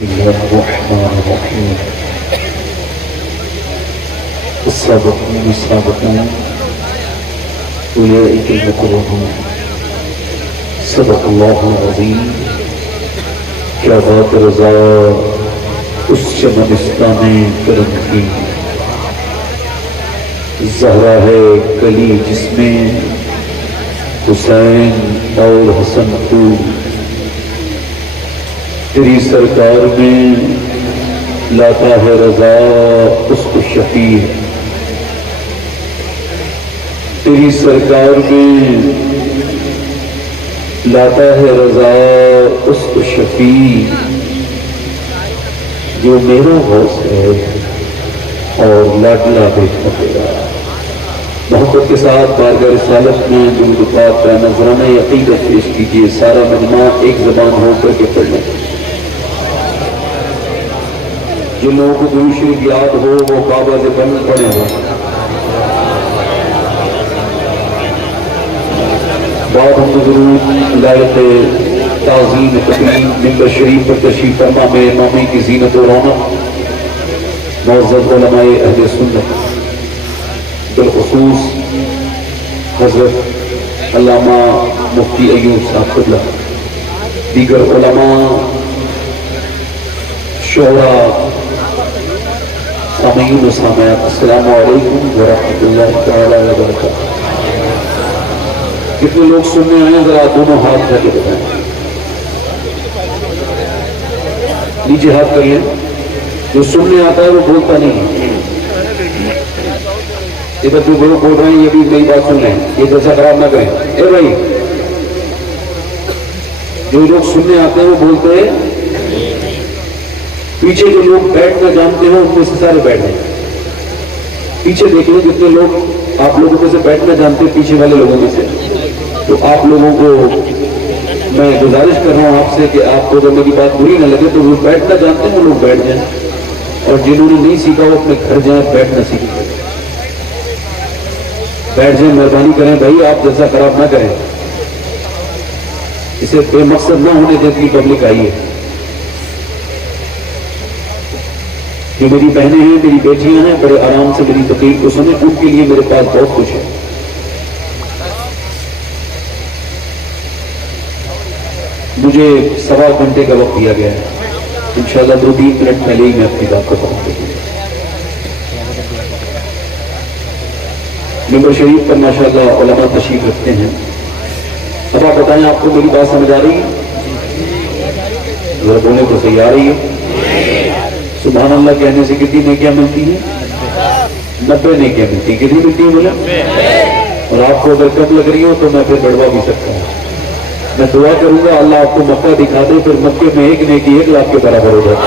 الله الرحمن الرحيم السابقون السابقون أولئك المقربون صدق الله العظيم. کیا بات رضا اس چمنستان کرم کی، زہرا ہے کلی جس میں حسین اور حسن کو، تیری سرکار میں لاتا ہے رضا اس کو شفیع، تیری سرکار میں لاتا ہے رضا اس کو شفیع، جو میرا غوث ہے اور لاڈلا بیٹا تیرا۔ محبت کے ساتھ بارگاہ رسالت میں درود پاک کا نذرانہ عقیدت پیش کیجیے، سارا مجمع ایک زبان ہو کر کے پڑھ لیں۔ جن لوگوں کو درود شریف یاد ہو وہ کعبہ سے بند پڑے ہو۔ بعد ہم درود لائق تعظیم تقریم ممبر شریف پر تشریف فرما میں امامی کی زینت و رونق معزز علماء اہل سنت، بالخصوص حضرت علامہ مفتی ایوب صاحب قبلہ، دیگر علماء، شعراء، سامعین و سامعات، السلام علیکم ورحمۃ اللہ تعالی وبرکاتہ۔ کتنے لوگ سننے آئے ہیں ذرا دونوں ہاتھ کر کے بتائیں، نیچے ہاتھ کریے۔ جو سننے آتا ہے وہ بولتا نہیں، ادھر جو لوگ بول رہے ہیں یہ بھی نئی بات سن لیں، یہ جیسا خراب نہ کریں۔ اے بھائی، جو لوگ سننے آتے ہیں وہ بولتے ہیں، پیچھے جو لوگ بیٹھنا جانتے ہیں ان میں سے سارے بیٹھ جائیں۔ پیچھے دیکھ لیں جتنے لوگ آپ لوگوں میں سے بیٹھنا جانتے ہیں، پیچھے والے لوگوں میں سے، تو آپ لوگوں کو میں گزارش کر رہا ہوں آپ سے کہ آپ کو جب میری بات بری نہ لگے تو وہ بیٹھنا جانتے ہیں وہ لوگ بیٹھ جائیں، اور جنہوں نے نہیں سیکھا وہ اپنے گھر جائیں، بیٹھنا سیکھیں، بیٹھ جائیں، مہربانی کریں بھائی، آپ جیسا خراب نہ کریں، اسے بے مقصد نہ ہونے جتنی پبلک آئی ہے۔ جو میری بہنیں ہیں، میری بیٹیاں ہیں، بڑے آرام سے میری تقریر کو سنیں، ان کے لیے میرے پاس بہت کچھ ہے۔ مجھے 1.25 گھنٹے کا وقت دیا گیا ہے، انشاءاللہ 2-3 منٹ پہلے ہی میں اپنی بات کو پہنچ دوں۔ ممبر شریف پر ماشاءاللہ علماء تشریف رکھتے ہیں۔ اب آپ بتائیں، آپ کو میری بات سمجھ آ رہی ہے؟ ذرا بولنے تو صحیح آ رہی ہے؟ سبحان اللہ کہنے سے کتنی نیکیاں ملتی ہیں؟ 90 نیکیاں ملتی ہیں۔ کتنی ملتی ہیں بولے؟ اور آپ کو اگر کم لگ رہی ہو تو میں پھر بڑھوا بھی سکتا ہوں۔ میں دعا کروں گا اللہ آپ کو مکہ دکھا دے، پھر مکے میں ایک نیکی 1 لاکھ کے برابر ہو جائے۔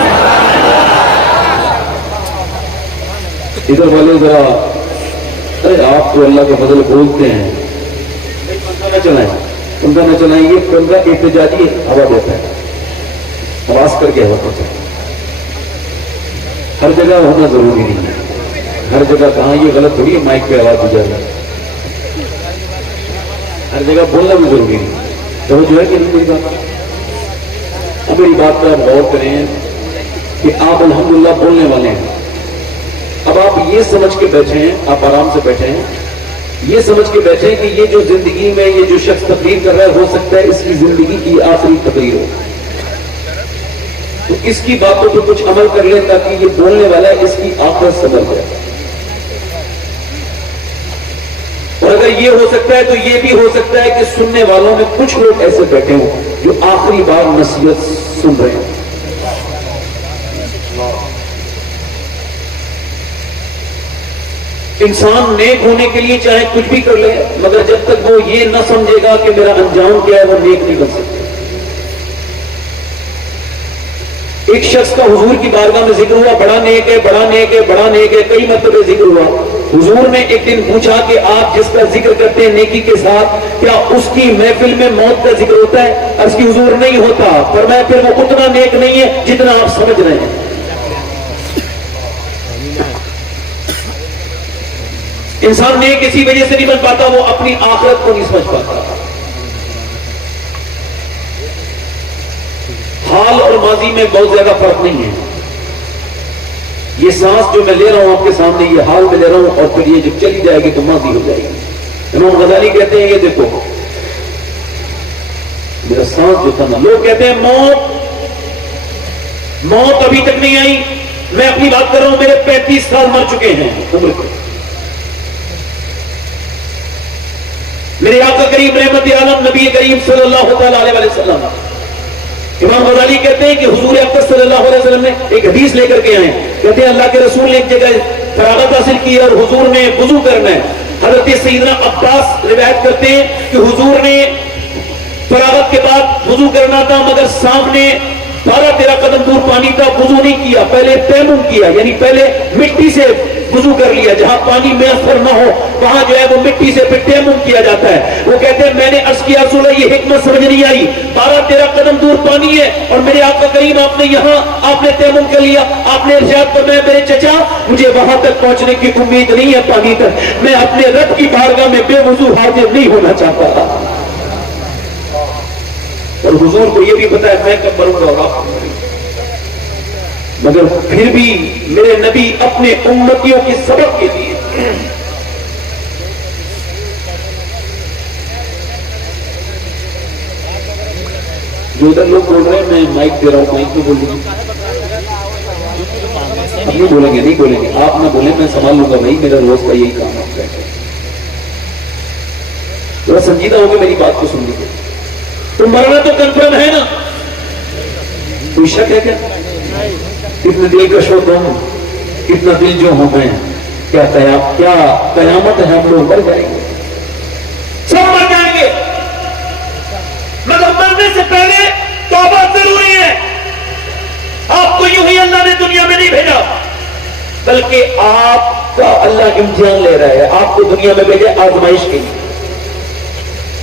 ادھر والے ذرا، ارے آپ تو اللہ کا فضل بولتے ہیں، پنکھا نہ چلائیں، پنکھا نہ چلائیں، یہ پنکھا احتجاجی ہوا دیتا ہے، آواز کر کے ہوا دیتا ہے۔ ہر جگہ ہونا ضروری نہیں ہے، ہر جگہ کہاں یہ غلط تھوڑی ہے مائک پہ آواز ہو جائے گا، ہر جگہ بولنا بھی ضروری نہیں ہے۔ تو جو ہے کہ میری بات، اب میری بات پہ آپ غور کریں کہ آپ الحمدللہ بولنے والے ہیں۔ اب آپ یہ سمجھ کے بیٹھے ہیں، آپ آرام سے بیٹھے ہیں، یہ سمجھ کے بیٹھے ہیں کہ یہ جو زندگی میں یہ جو شخص تقریر کر رہا ہے، ہو سکتا ہے اس کی زندگی کی آخری تقریر ہو، تو اس کی باتوں پہ کچھ عمل کر لیں تاکہ یہ بولنے والا ہے اس کی آخرت سنور جائے۔ اور اگر یہ ہو سکتا ہے تو یہ بھی ہو سکتا ہے کہ سننے والوں میں کچھ لوگ ایسے بیٹھے ہوں جو آخری بار نصیحت سن رہے ہیں۔ انسان نیک ہونے کے لیے چاہے کچھ بھی کر لے، مگر جب تک وہ یہ نہ سمجھے گا کہ میرا انجام کیا ہے، وہ نیک نہیں بن سکتا۔ ایک شخص کا حضور کی بارگاہ میں ذکر ہوا، بڑا نیک ہے، بڑا نیک ہے، بڑا نیک ہے، کئی مرتبہ ذکر ہوا۔ حضور نے ایک دن پوچھا کہ آپ جس کا ذکر کرتے ہیں نیکی کے ساتھ، کیا اس کی محفل میں موت کا ذکر ہوتا ہے؟ عرض کی حضور نہیں ہوتا۔ فرمایا پھر وہ اتنا نیک نہیں ہے جتنا آپ سمجھ رہے ہیں۔ انسان نیک اسی وجہ سے نہیں بن پاتا، وہ اپنی آخرت کو نہیں سمجھ پاتا۔ حال اور ماضی میں بہت زیادہ فرق نہیں ہے. یہ سانس جو میں لے رہا ہوں آپ کے سامنے یہ حال میں لے رہا ہوں اور پھر یہ جب چلی جائے گی تو ماضی ہو جائے گی. امام غزالی کہتے ہیں یہ دیکھو میرا سانس جو تھا نا, لوگ کہتے ہیں موت ابھی تک نہیں آئی. میں اپنی بات کر رہا ہوں, میرے 35 سال مر چکے ہیں عمر کو. میرے آقا کریم رحمت عالم نبی کریم صلی اللہ تعالی علیہ وسلم امام غزالی کہتے ہیں کہ حضور اقدس صلی اللہ علیہ وسلم نے ایک حدیث لے کر کے آئے. کہتے ہیں اللہ کے رسول نے ایک جگہ فراغت حاصل کی اور حضور نے وضو کرنا ہے. حضرت سیدنا عباس روایت کرتے ہیں کہ حضور نے فراغت کے بعد وضو کرنا تھا مگر سامنے 12-13 قدم دور پانی تھا. وضو نہیں کیا, پہلے تیمم کیا, یعنی پہلے مٹی سے وضو کر لیا. جہاں پانی میسر نہ ہو وہاں جو ہے وہ مٹی سے پھر تیمم کیا جاتا ہے. وہ کہتے ہیں میں نے عرض کیا رسول اللہ یہ حکمت سمجھ نہیں آئی, 12-13 قدم دور پانی ہے اور میرے آقا کریم آپ نے یہاں آپ نے تیمم کر لیا. آپ نے ارشاد فرمایا میرے چچا مجھے وہاں تک پہنچنے کی امید نہیں ہے پانی تک, میں اپنے رب کی بارگاہ میں بے وضو حاضر نہیں ہونا چاہتا. اور حضور کو یہ بھی پتا ہے میں کب مروں گا مگر پھر بھی میرے نبی اپنے امتیوں کے سبق کے لیے جو ادھر لوگ بول رہے ہیں میں مائک دے رہا ہوں, مائک میں بول رہا ہوں. نہیں بولیں گے, نہیں بولیں گے, آپ نہ بولیں میں سنبھال لوں گا بھائی, میرا روز کا یہی کام ہے. تھوڑا سنجیدہ ہو کے میری بات کو سن لیجیے. تو مرنا تو کنفرم ہے نا, کوئی شک ہے کیا؟ کتنے دل کا شوق ہوں, کتنا دل جو ہوں میں, کیا قیامت ہے, ہم لوگ مر جائیں گے, سب مر جائیں گے. مگر مرنے سے پہلے توبہ ضروری ہے. آپ کو یوں ہی اللہ نے دنیا میں نہیں بھیجا بلکہ آپ کا اللہ امتحان لے رہا ہے. آپ کو دنیا میں بھیجے آزمائش کے لیے.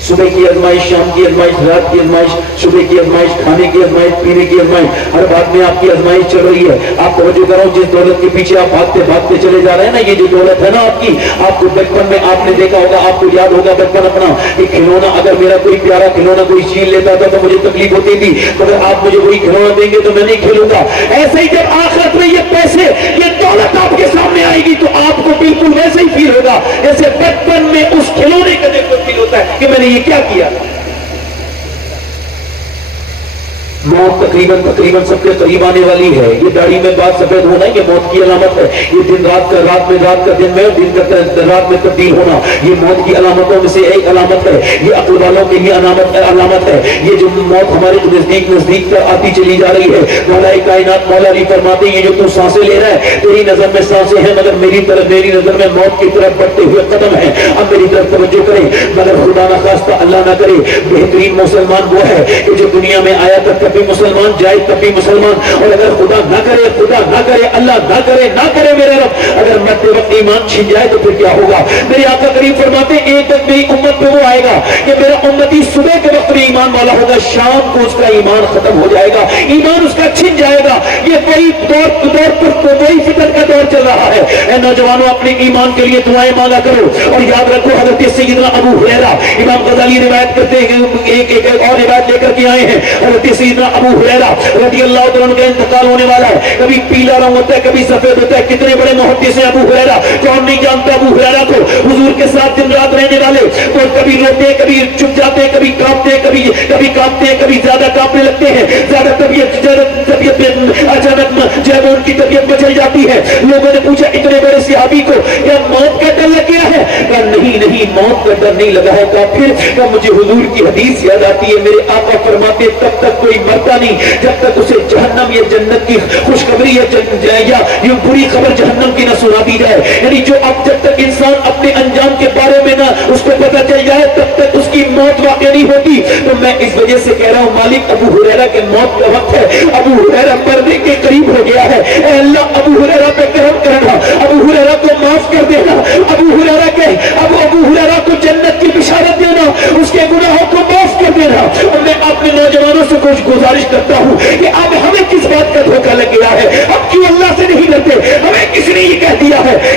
صبح کی آزمائش, شام کی آزمائش, رات کی آزمائش, صبح کی آزمائش, کھانے کی آزمائش, پینے کی آزمائش, ہر بات میں آپ کی آزمائش چل رہی ہے. آپ توجہ کرو, جس دولت کے پیچھے آپ بھاگتے بھاگتے چلے جا رہے ہیں نا, یہ جو دولت ہے نا آپ کی, آپ کو بچپن میں آپ نے دیکھا ہوگا, آپ کو یاد ہوگا بچپن اپنا کہ کھلونا, اگر میرا کوئی پیارا کھلونا کوئی چھین لیتا تھا تو مجھے تکلیف ہوتی تھی, مگر آپ مجھے وہی کھلونا دیں گے تو میں نہیں کھیلوں گا. ایسے ہی جب آخرت میں یہ پیسے یہ دولت آپ کے سامنے آئے گی تو آپ کو بالکل ویسے ہی فیل ہوگا جیسے بچپن میں اس کھلونے کا دیکھ فیل ہوتا ہے کہ میں نے یہ کیا کیا. موت تقریباً سب کے قریب آنے والی ہے. یہ داڑھی میں بات سفید ہونا یہ موت کی علامت ہے. یہ دن رات کا, رات کا دن میں, دن کا رات میں تبدیل ہونا یہ موت کی علامتوں میں سے ایک علامت ہے. یہ عقل والوں کے لیے علامت ہے. یہ جو موت ہمارے نزدیک پر آتی چلی جا رہی ہے. مولا کائنات مولا علی فرماتے ہیں یہ جو تو سانسیں لے رہا ہے تیری نظر میں سانسیں ہیں مگر میری نظر میں موت کی طرف بڑھتے ہوئے قدم ہیں. اب میری طرف توجہ کریں, مگر خدا نہ خواستہ اللہ نہ کرے بہترین مسلمان وہ ہے کہ جو دنیا میں آیا تھا کبھی مسلمان جائے تبھی مسلمان, اور اگر خدا نہ کرے اللہ نہ کرے میرے رب اگر مرتے وقت ایمان چھن جائے تو پھر کیا ہوگا. میرے آقا کریم فرماتے ہیں ایک وقت میری امت پہ وہ آئے گا کہ میرا امتی صبح کے وقت میں ایمان والا ہوگا, شام کو اس کا ایمان ختم ہو جائے گا, ایمان اس کا چھن جائے گا. یہ وہی وہی فتن کا دور چل رہا ہے. اے نوجوانوں اپنے ایمان کے لیے دعائیں مانگا کرو اور یاد رکھو حضرت سیدنا ابو ہریرہ امام غزالی روایت کرتے ہیں, ایک اور روایت لے کر کے آئے ہیں. حضرت سیدنا ابو ہریرہ رضی اللہ تعالیٰ عنہ کا انتقال ہونے والا ہے. کبھی پیلا رنگ ہوتا ہے کبھی سفید ہوتا ہے. کتنے بڑے محدث ہیں ابو ہریرہ, کون نہیں جانتا ابو ہریرہ کو, حضور کے ساتھ دن رات رہنے والے. وہ کبھی روتے کبھی چپ جاتے, کبھی کانپتے کبھی کانپتے کبھی زیادہ کانپنے لگتے ہیں. زیادہ طبیعت اچانک جو ہے وہ ان کی طبیعت بچل جاتی ہے. لوگوں نے پوچھا اتنے بڑے صحابی کو کیا موت کا ڈر لگ گیا ہے؟ کہا نہیں موت کا ڈر نہیں لگا ہے. کہا پھر کہا مجھے حضور کی حدیث یاد آتی ہے, میرے آقا فرماتے تب تک کوئی مرتا نہیں جب تک اسے جہنم یا جنت کی خوشخبری یا یہ بری خبر جہنم کی نہ سنا دی جائے. یعنی جو اب جب تک انسان اپنے انجام کے بارے میں نہ اس کو پتہ چل جائے تب تک اس کی موت واقع نہیں ہوتی. تو میں اس وجہ سے کہہ رہا ہوں مالک ابو ہریرہ کے موت کا وقت ہے, ابو ہریرہ مرنے کے قریب ہو گیا ہے. اے اللہ ابو ہریرہ پہ کرم کرنا, ابو ہریرہ کو معاف کر دینا, ابو ہریرہ کو جنت کی بشارت دینا, اس کے گناہوں کو معاف کر دینا. اور میں اپنے نوجوانوں سے کچھ گزارش کرتا ہوں کہ اب ہمیں کس بات کا دھوکہ لگ گیا ہے, اب کیوں اللہ سے نہیں ڈرتے. ہمیں کس نے یہ کہہ دیا ہے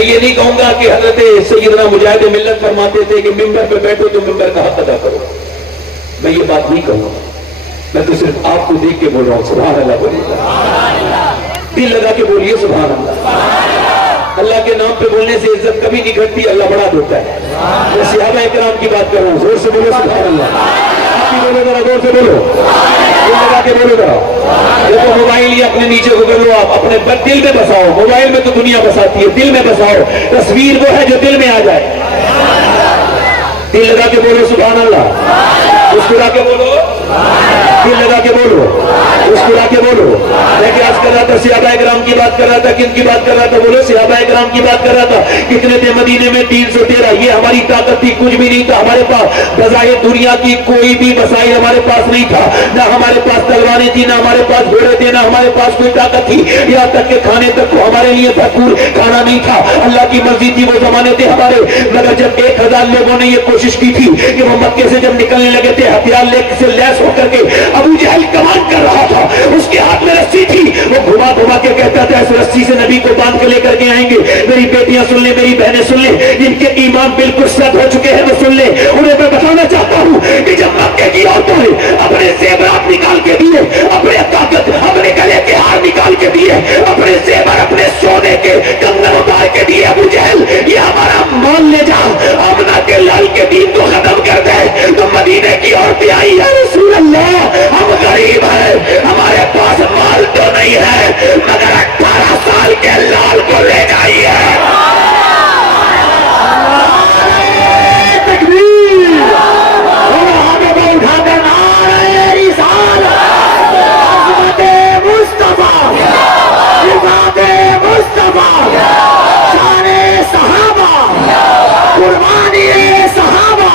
میں یہ نہیں کہوں گا کہ حضرت سیدنا مجاہد ملت فرماتے تھے کہ ممبر پہ بیٹھو تو ممبر کا حق ادا کرو، میں یہ بات نہیں کہوں گا، میں تو صرف آپ کو دیکھ کے بول رہا ہوں سبحان اللہ بولیے، دل لگا کے بولیے سبحان اللہ۔ اللہ کے نام پہ بولنے سے عزت کبھی نہیں گھٹتی، اللہ بڑا دیتا ہے۔ میں صحابہ کرام کی بات کر رہا ہوں، زور سے بولو سبحان اللہ، آپ بھی بولو ذرا، زور سے بولو، دل لگا کے بولو ذرا۔ دیکھو موبائل یہ اپنے نیچے کو کر لو، آپ اپنے دل میں بساؤ، موبائل میں تو دنیا بساتی ہے، دل میں بساؤ، تصویر وہ ہے جو دل میں آ جائے۔ دل لگا کے بولو سبحان اللہ، مسکرا کے بولو، دل لگا کے بولو، مسکرا کے بولو۔ میں کیا کر رہا تھا؟ صحابہ کرام کی بات کر رہا تھا، کن کی بات کر رہا تھا؟ بولو صحابہ کرام کی بات کر رہا تھا۔ کتنے تھے مدینے میں؟ 313۔ یہ ہماری طاقت تھی، کچھ بھی نہیں تھا ہمارے پاس، بظاہر دنیا کی کوئی بھی وسائل ہمارے پاس نہیں تھا، نہ ہمارے پاس تلواریں تھی، نہ ہمارے پاس گھوڑے تھے، نہ ہمارے پاس کوئی طاقت تھی، یہاں تک کہ کھانے تک کو ہمارے لیے بھرپور کھانا نہیں تھا۔ اللہ کی مرضی تھی، وہ زمانے تھے ہمارے، مگر جب 1000 لوگوں نے یہ کوشش کی تھی کہ وہ مکے سے جب نکلنے لگے تھے ہتھیار لے سے لیس ہو کر کے، ابو جہل کمان کر رہا تھا، اس کے ہاتھ میں رسی تھی، وہ گھما گھما کے کہتا تھا اس رسی سے نبی کو باندھ کے لے کر کے آئیں گے۔ میری بیٹیاں سن لیں، میری بہنیں سن لیں، جن کے ایمان بالکل سد ہو چکے ہیں وہ سن لیں، انہیں میں بتانا چاہتا ہوں کہ جب مکے کی عورتوں نے اپنے زیورات نکال کے دیے، اپنے طاقت، اپنے گلے کے ہار نکال کے دیے، اپنے زیور، اپنے سونے کے کنگن اتار کے دیے، ابو جہل یہ ہمارا مان لے جا، آمنہ کے لال کے دین کو ختم کر دے، تو مدینے کی عورتیں آئی، یا رسول اللہ ہم غریب ہیں، ہمارے پاس مال تو نہیں ہے، مگر 18 سال کے لال کو لے جائیے۔ تکبیر، ہاتھوں کو اٹھا کر نعرہ رسالت، عظمت مصطفیٰ، عزت مصطفیٰ، شان صحابہ، قربانی صحابہ۔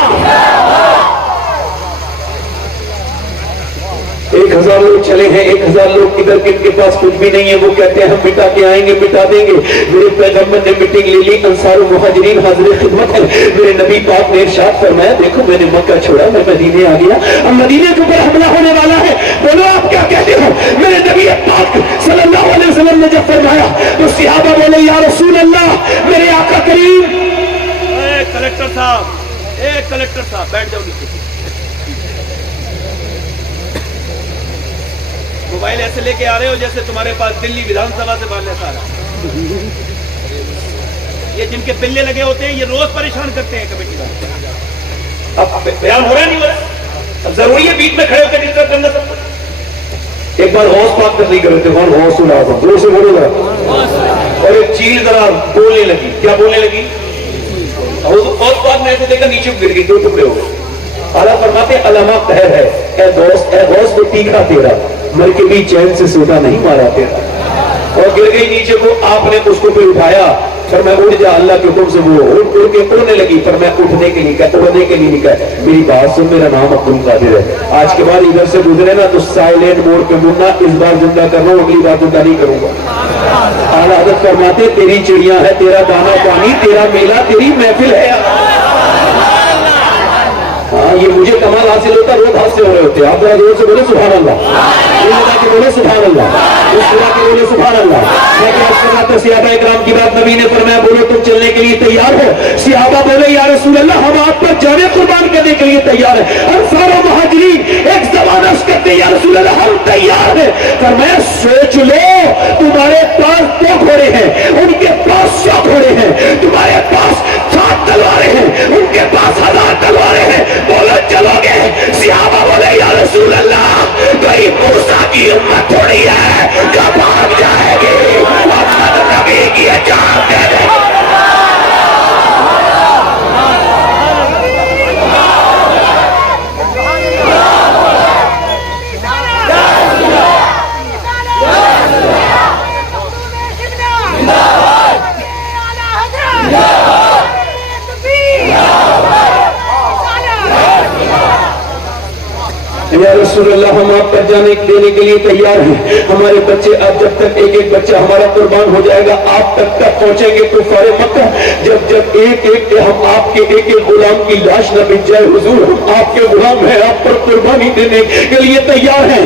1000 لوگ چلے ہیں، 1000 لوگ ادھر کن کے پاس کچھ بھی نہیں ہے، وہ کہتے ہیں ہم مٹا کے آئیں گے، مٹا دیں گے۔ میرے پیغمبر نے میٹنگ لے لی، انصار و مہاجرین حاضر خدمت ہے۔ میرے نبی پاک نے ارشاد فرمایا دیکھو میں نے مکہ چھوڑا، میں مدینے آ گیا، اب مدینے کے اوپر حملہ ہونے والا ہے، بولو آپ کیا کہتے ہو؟ میرے نبی پاک صلی اللہ علیہ وسلم نے جب فرمایا تو صحابہ بولے یا رسول اللہ، میرے آقا کریم۔ کلکٹر صاحب، کلکٹر صاحب بیٹھ جاؤ نیچے۔ موبائل ایسے لے کے آ رہے ہو جیسے تمہارے پاس دلی ودھان سبھا سے باہر ایسا آ رہا ہے۔ یہ جن کے پلے لگے ہوتے ہیں یہ روز پریشان کرتے ہیں کمیٹی والے۔ اب بیان ہو رہا نہیں ہو رہا، اب ضروری ہے بیچ میں کھڑے ہو کے ڈسکس کرنا سب کچھ۔ ایک بار غوث پاک تشریح کر رہے تھے، غوث العظم، زور سے بولو گا، اور ایک چیز ذرا بولنے لگی، کیا بولنے لگی؟ غوث پاک نے ایسے دیکھا نیچے گر گئی، 2 ٹکڑے ہو گئے۔ اعلیٰ فرماتے علامہ قہر ہے، اے غوث کو تیکھا تیرا، مر کے بھی چین سے سوٹا نہیں مارا تیرا، اور گر گئی نیچے کو۔ آپ نے اس کو پھر اٹھایا، پھر میں اٹھ جا، اللہ کے حکم سے وہ اڑ کے اڑنے لگی، پر میں اٹھنے کے لیے کہا، اڑنے کے لیے نہیں کہا، میری بات سن، میرا نام عبد القادر ہے، آج کے بعد ادھر سے گزرے نا تو سائلنٹ موڈ پہ مڑنا، اس بار زندہ کر رہا ہوں، اگلی بار زندہ نہیں کروں گا۔ اعلیٰ حضرت فرماتے تیری چڑیاں ہے، تیرا دانا پانی، تیرا میلہ، تیری محفل ہے۔ ہاں یہ مجھے کمال حاصل ہوتا، روز حاصل ہو رہے ہوتے، آپ ذرا زور سے بولے سبحان اللہ، لگا کے بولے سبحان اللہ، اس طرح کے بولے سبحان اللہ۔ میں کیا اس کے بعد صحابہ اکرام کی بات نبی نے فرمایا بولو تم چلنے کے لیے تیار ہو؟ صحابہ بولے یا رسول اللہ ہم آپ پر جانے قربان کرنے کے لیے تیار ہیں۔ انصار و مہاجرین ایک زبان عرض کرتے یا رسول اللہ ہم تیار ہیں۔ فرمایا سوچ لو، تمہارے پاس 2 گھوڑے ہیں، ان کے پاس 100 گھوڑے ہیں، تمہارے پاس 7 تلواریں ہیں، ان کے پاس 1000 تلواریں ہیں، بولو چلو گے؟ صحابہ بولے یا رسول اللہ کوئی موسیٰ کی امت تھوڑی ہے جو بھاگ جائے گی، محمد نبی کی جان دے دے۔ یا رسول اللہ ہم آپ پر جانے دینے کے لیے تیار ہیں، ہمارے بچے اب جب تک ایک ایک بچہ ہمارا قربان ہو جائے گا آپ تک پہنچیں گے کفار مکہ، جب ایک ایک ہم آپ کے ایک ایک غلام کی لاش نہ بچ جائے، حضور ہم آپ کے غلام ہیں، آپ پر قربانی دینے کے لیے تیار ہیں۔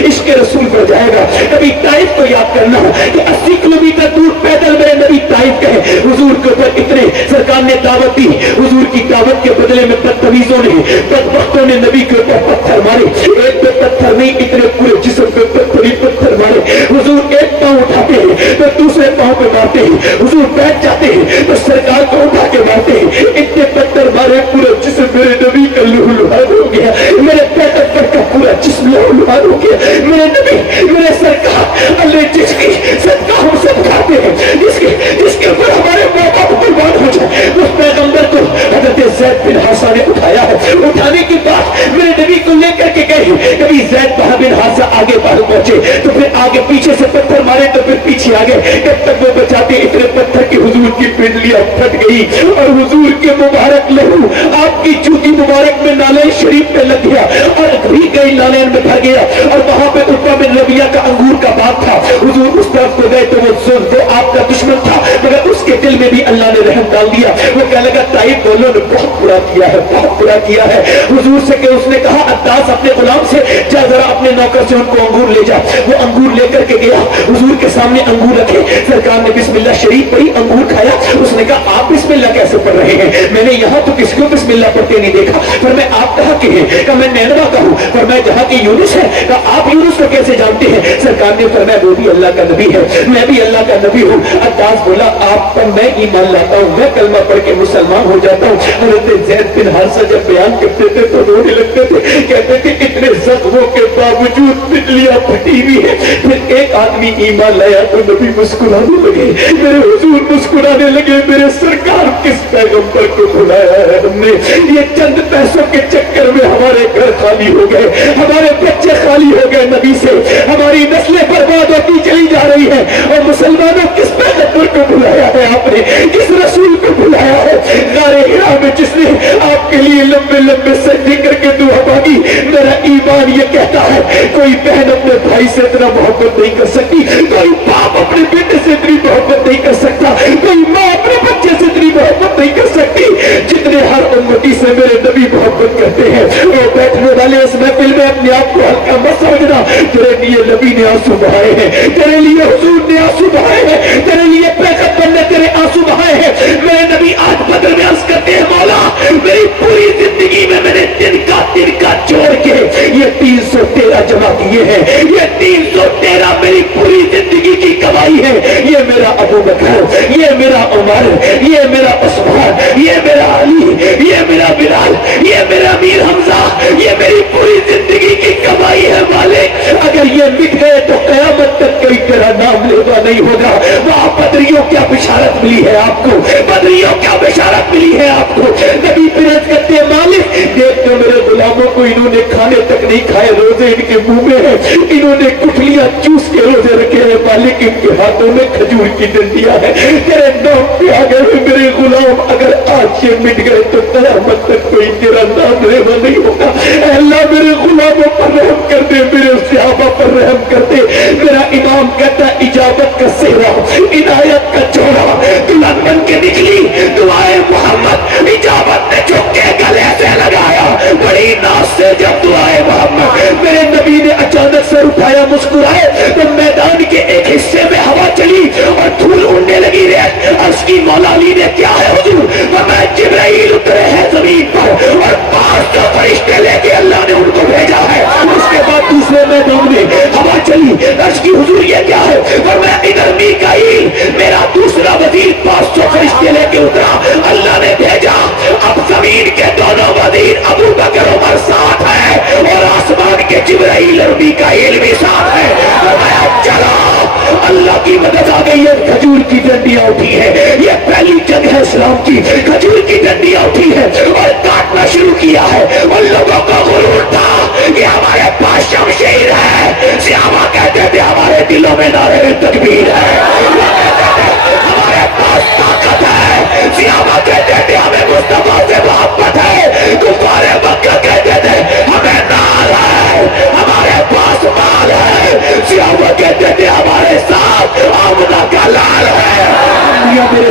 عشق رسول بڑھ جائے گا. کبھی طائف کو یاد کرنا کہ 80 کلومیٹر دور پیدل میرے نبی طائف گئے, حضور کے اوپر اتنے سرکار نے دعوت دی, حضور کی دعوت کے بدلے میں بدتمیزوں نے بدبختوں نے نبی کے اوپر پتھر مارے. ایک پہ پتھر نہیں, اتنے پورے جسم پہ پتھر ہی پتھر مارے. حضور ایک پاؤں اٹھاتے ہیں تو دوسرے پاؤں پہ مارتے ہیں, حضور بیٹھ جاتے ہیں تو سرکار کو اٹھا کے مارتے ہیں. اتنے پتھر مارے پورا جسم میرے نبی کا لہولہان ہو گیا, میرے پیغمبر کا پورا جسم لہولہان ہو گیا. میرے نبی میرے سرکار اللہ جس کی صدقہ ہم سب کھاتے ہیں, جس کے اوپر ہمارے ماں باپ قربان ہو جائے, اس پیغمبر کو حضرت زید بن حارثہ نے اٹھایا ہے. اٹھانے کے بعد میرے نبی کو لے کر کے گئے. کبھی زید بن حارثہ آگے بڑھ پہنچے تو پھر آگے پیچھے سے پتھر مارے تو پھر پیچھے آگے, جب تک وہ بچاتے اتنے پتھر کی حضور کی پنڈلیاں پھٹ گئی اور حضور کے مبارک لہو آپ کی جوتی مبارک میں نالین شریف پہ لگ گیا اور بھی گئی نالین میں بھر گیا. اور وہاں پہ عتبہ بن ربیعہ کا انگور کا باغ تھا. حضور اس طرف کو گئے تو وہ آپ کا دشمن تھا, مگر اس کے دل میں بھی اللہ نے رحم ڈال دیا. وہ کہنے لگا طائف والوں نے بہت برا کیا ہے, بہت برا کیا ہے. حضور سے کہ اس نے کہا عباس اپنے غلام سے جا ذرا اپنے نوکر سے ان کو انگور لے جا. وہ انگور لے کر کے گیا, حضور کے سامنے انگور رکھے, سرکار نے بسم اللہ شریف پڑھی, انگور کھایا. اس نے کہا آپ بسم اللہ کیسے پڑھ رہے ہیں, میں نے یہاں تو کسی کو بسم اللہ پڑھتے نہیں دیکھا. پر میں آپ کہاں کے ہیں, کہ میں نینوا کا ہوں. پر میں جہاں کی یونس ہے, کہا آپ یونس کو کیسے جانتے ہیں. سرکار نے فرمایا وہ بھی اللہ کا نبی ہے, میں بھی اللہ کا نبی ہوں. عباس بولا آپ پر میں ایمان لاتا ہوں, میں کلمہ پڑھ کے مسلمان ہو جاتا ہوں. حضرت زید بن حارثہ جب بیان کرتے تھے تو رونے لگتے تھے, کہتے تھے اتنے زخموں کے باوجود پنڈلیاں پھٹی ہوئی ہے. پھر ایک آدمی ایمان لایا تو نبی مسکرانے لگے, میرے حضور مسکرانے لگے. میرے سرکار کس پیغمبر کو بلایا ہے ہم نے, یہ چند پیسوں کے چکر میں ہمارے گھر خالی ہو گئے, ہمارے بچے خالی ہو گئے نبی سے, ہماری نسلیں برباد ہوتی چلی جا رہی ہے. اور مسلمانوں کس پیغمبر کو بلایا ہے آپ نے, کس رسول کو بلایا ہے. غار حرا میں جس نے آپ کے لیے لمبے لمبے سجدے کر کے دعا مانگی, میرا ایمان یہ کہتا ہے کوئی بہن اپنے بھائی سے اتنا محبت نہیں کر سکتی, کوئی باپ اپنے بیٹے سے اتنی محبت نہیں کر سکتا, کوئی ماں اپنے بچے سے اتنی محبت نہیں کر سکتی جتنے ہر امتی سے میرے نبی محبت کرتے ہیں. وہ بیٹھنے والے اس محفل میں اپنے آپ کو ہلکا مت سمجھنا, تیرے لیے نبی نے آنسو بہائے ہیں, تیرے لیے حضور نے آنسو بہائے ہیں, تیرے لیے پیغمبر نے تیرے آنسو بہائے ہیں. میرے نبی آج بدر میں عرض کرتے ہیں مولا میری پوری زندگی میں نے دن کا جوڑ کے یہ 313 جمع کیے ہیں, یہ 313 میری پوری زندگی کی کمائی ہے. یہ میرا ابو بکر, یہ میرا عمر, یہ میرا عثمان, یہ میرا علی, یہ میرا بلال, یہ میرا امیر حمزہ, یہ میری پوری زندگی کی کمائی ہے. مالک اگر یہ مٹ گئے تو قیامت تک کوئی تیرا نام لیوا نہیں ہوگا. وہاں بدریوں کیا بشارت ملی ہے آپ کو, بدریوں کیا بشارت ملی ہے آپ کو. نبی پھر کہتے ہیں مالک دیکھ تو میرے غلاموں کو انہوں نے کھانے تک نہیں کھائے, روزے ان کے منہ میں ہیں, انہوں نے کٹلیاں چوس کے روزے رکھے ہیں. مالک ان کے ہاتھوں میں کھجور کی ڈنڈیاں ہیں, تیرے نام پہ آ گئے میرے غلام, اگر آج یہ مٹ گئے تو قیامت تک کوئی تیرا نام لیوا نہیں ہوگا. اے اللہ میرے غلاموں پر رحم کر دے, میرے صحابہ پر رحم کر دے. میرا امام کہتا ہے اجابت کا سہرا, عنایت کا چوڑا, دلہن بن کے نکلی دعائے محمد, اجابت نے چک کے گلے سے لگایا بڑی ناز سے جب دعائے محمد. میرے نبی نے اچانک سر اٹھایا, مسکرائے تو میدان کے ایک حصے میں ہوا چلی اور دھول اڑنے لگی. عرض کی مولا علی نے کیا ہے حضور, میں جبرائیل اترے ہیں زمین پر اور 500 فرشتے لے کے اللہ نے ان کو بھیجا ہے. اس کے بعد دوسرے میدان میں ہوا چلی. عرض کی حضور یہ کیا ہے, اور میں ادھر میکائیل میرا دوسرا وزیر 500 فرشتے لے کے اترا, اللہ نے بھیجا. اب زمین کے دونوں وزیر ابو بکر عمر ساتھ ہے اور آسمان کے جبرائیل اور میکائیل بھی ساتھ ہے. چلا اللہ کی مدد آ گئی ہے. کھجور کی ڈنڈیاں اٹھی ہے, یہ پہلی جنگ ہے اسلام کی. کھجور کی ڈنڈیاں اٹھی ہے اور کاٹنا شروع کیا ہے. اور لوگوں کا غرور تھا کہ ہمارے پاس شمشیر ہے, صحابہ کہتے تھے ہمارے دلوں میں نعرہ تکبیر ہے, ہمارے پاس طاقت ہے. صحابہ کہتے تھے ہمیں مصطفیٰ سے محبت ہے, کفار مکہ کہتے تھے ہمیں نار ہے, ہمارے پاس مال ہے. صحابہ کہتے تھے ہمارے ساتھ آمدہ کا لال ہے. میرے